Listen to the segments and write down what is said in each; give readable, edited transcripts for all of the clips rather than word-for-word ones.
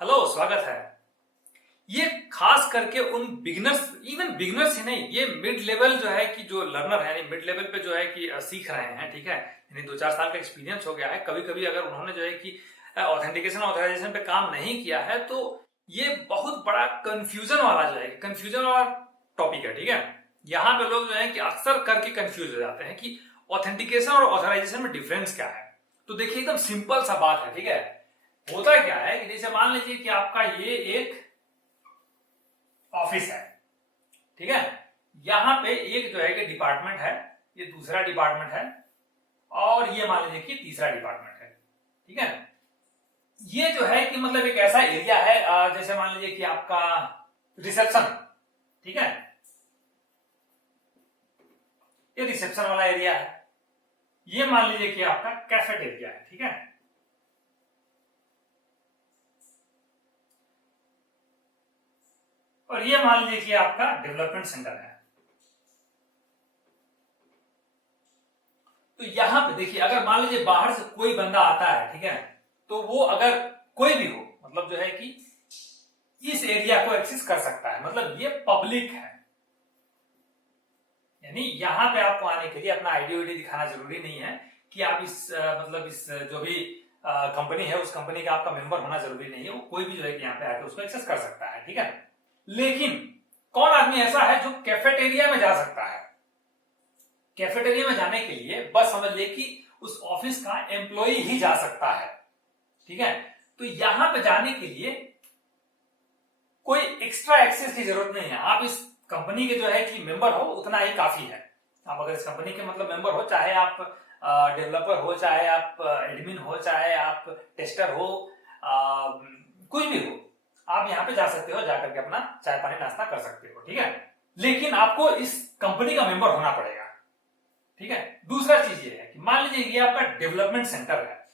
Hello, स्वागत है। ये खास करके उन बिगिनर्स, इवन बिगिनर्स ही नहीं, ये मिड लेवल जो है कि जो लर्नर है, मिड लेवल पे जो है कि सीख रहे हैं, ठीक है, यानी 2-4 साल का एक्सपीरियंस हो गया है। कभी कभी अगर उन्होंने जो है कि ऑथेंटिकेशन ऑथराइजेशन पे काम नहीं किया है तो ये बहुत बड़ा कंफ्यूजन वाला जो है, कंफ्यूजन वाला टॉपिक है, ठीक है। यहाँ पे लोग जो है कि अक्सर करके कंफ्यूज हो जाते हैं कि ऑथेंटिकेशन और ऑथराइजेशन में डिफरेंस क्या है। तो देखिए, एकदम सिंपल सा बात है, ठीक है। होता क्या है कि जैसे मान लीजिए कि आपका ये एक ऑफिस है, ठीक है। यहां पे एक जो है कि डिपार्टमेंट है, ये दूसरा डिपार्टमेंट है, और ये मान लीजिए कि तीसरा डिपार्टमेंट है, ठीक है। ये जो है कि मतलब एक ऐसा एरिया है, जैसे मान लीजिए कि आपका रिसेप्शन, ठीक है, ये रिसेप्शन वाला एरिया है। ये मान लीजिए कि आपका कैफेट एरिया है, ठीक है। और ये मान लीजिए कि आपका डेवलपमेंट सेंटर है। तो यहां पे देखिए, अगर मान लीजिए बाहर से कोई बंदा आता है, ठीक है, तो वो अगर कोई भी हो, मतलब जो है कि इस एरिया को एक्सेस कर सकता है, मतलब ये पब्लिक है। यानी यहां पे आपको आने के लिए अपना आईडी वाईडी दिखाना जरूरी नहीं है कि आप इस मतलब इस जो भी कंपनी है उस कंपनी का आपका मेंबर होना जरूरी नहीं है। वो कोई भी जो है कि यहाँ पे आके उसको एक्सेस कर सकता है, ठीक है। लेकिन कौन आदमी ऐसा है जो कैफेटेरिया में जा सकता है? कैफेटेरिया में जाने के लिए बस समझ लिए कि उस ऑफिस का एम्प्लॉय ही जा सकता है, ठीक है। तो यहां पे जाने के लिए कोई एक्स्ट्रा एक्सेस की जरूरत नहीं है। आप इस कंपनी के जो है कि मेंबर हो उतना ही काफी है। आप अगर इस कंपनी के मतलब मेंबर हो, चाहे आप डेवलपर हो, चाहे आप एडमिन हो, चाहे आप टेस्टर हो, कुछ भी हो, आप यहाँ पे जा सकते हो, जाकर के अपना चाय पानी नाश्ता कर सकते हो, ठीक है। लेकिन आपको इस कंपनी का मेंबर होना पड़ेगा, ठीक है। दूसरा चीज ये है कि मान लीजिए ये आपका डेवलपमेंट सेंटर है।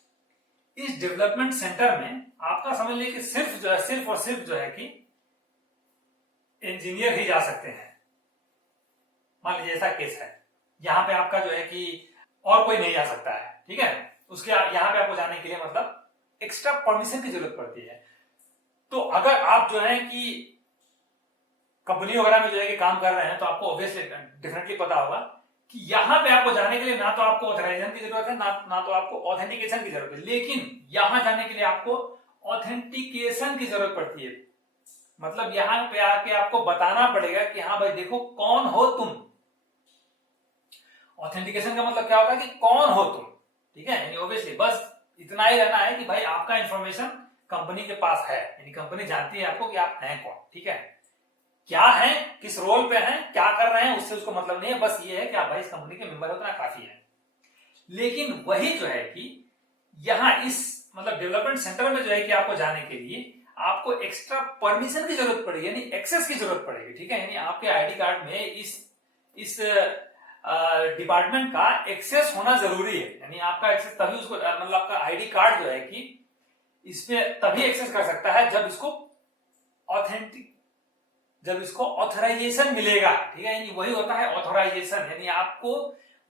इस डेवलपमेंट सेंटर में आपका समझ लीजिए कि सिर्फ और सिर्फ जो है कि इंजीनियर ही जा सकते हैं। मान लीजिए ऐसा केस है, यहां पे आपका जो है कि और कोई नहीं जा सकता है, ठीक है। उसके यहां पे आपको जाने के लिए मतलब एक्स्ट्रा परमिशन की जरूरत पड़ती है। तो अगर आप जो है कि कंपनी वगैरह में जो है कि काम कर रहे हैं तो आपको ऑब्वियसली डेफिनेटली पता होगा कि यहां पे आपको जाने के लिए ना तो आपको ऑथराइजेशन की जरूरत है, ना तो आपको ऑथेंटिकेशन की जरूरत है। लेकिन यहां जाने के लिए आपको ऑथेंटिकेशन की जरूरत पड़ती है। मतलब यहां पे आके आपको बताना पड़ेगा कि हाँ भाई देखो कौन हो तुम। ऑथेंटिकेशन का मतलब क्या होता है कि कौन हो तुम, ठीक है। यानी ऑब्वियसली बस इतना ही रहना है कि भाई आपका इंफॉर्मेशन कंपनी के पास है, यानी कंपनी जानती है आपको कि आप हैं कौन, ठीक है। क्या है, किस रोल पे हैं, क्या कर रहे हैं, उससे उसको मतलब नहीं है। बस ये है कि आप भाई इस कंपनी के मेंबर हो, उतना काफी है। लेकिन वही जो है कि यहां इस मतलब डेवलपमेंट सेंटर में जो है कि आपको जाने के लिए आपको एक्स्ट्रा परमिशन की जरूरत पड़ेगी, यानी एक्सेस की जरूरत पड़ेगी, ठीक है। यानी आपके आईडी कार्ड में इस डिपार्टमेंट का एक्सेस होना जरूरी है। यानी आपका एक्सेस तभी उसको मतलब आपका आईडी कार्ड जो है कि इसमें तभी एक्सेस कर सकता है जब इसको ऑथराइजेशन मिलेगा, ठीक है। यानी वही होता है ऑथराइजेशन, यानी आपको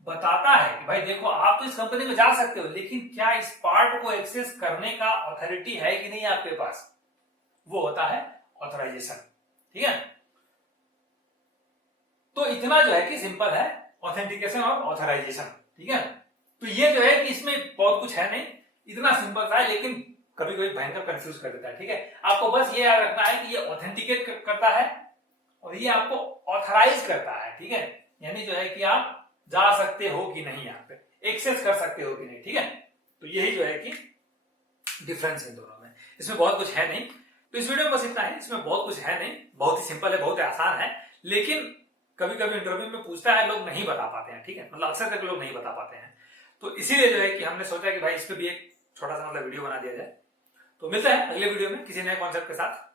बताता है कि भाई देखो आप तो इस कंपनी में जा सकते हो, लेकिन क्या इस पार्ट को एक्सेस करने का अथॉरिटी है कि नहीं आपके पास, वो होता है ऑथराइजेशन, ठीक है। तो इतना जो है कि सिंपल है ऑथेंटिकेशन और ऑथराइजेशन, ठीक है। तो ये जो है कि इसमें बहुत कुछ है नहीं, इतना सिंपल सा है, लेकिन कभी कभी भयंकर कंफ्यूज कर देता है, ठीक है। आपको बस ये याद रखना है कि ये ऑथेंटिकेट करता है और ये आपको ऑथराइज करता है, ठीक है। यानी जो है कि आप जा सकते हो कि नहीं, यहाँ पे एक्सेस कर सकते हो कि नहीं, ठीक है। तो यही जो है कि डिफरेंस इन दोनों में। इसमें बहुत कुछ है नहीं, तो इस वीडियो में बस इतना है। इसमें बहुत कुछ है नहीं, बहुत ही सिंपल है, बहुत ही आसान है। लेकिन कभी कभी इंटरव्यू में पूछता है, लोग नहीं बता पाते हैं, ठीक है। मतलब अक्सर करके लोग नहीं बता पाते हैं। तो इसीलिए जो है कि हमने सोचा कि भाई इस पे भी एक छोटा सा मतलब वीडियो बना दिया जाए। तो मिलता है अगले वीडियो में किसी नए कॉन्सेप्ट के साथ।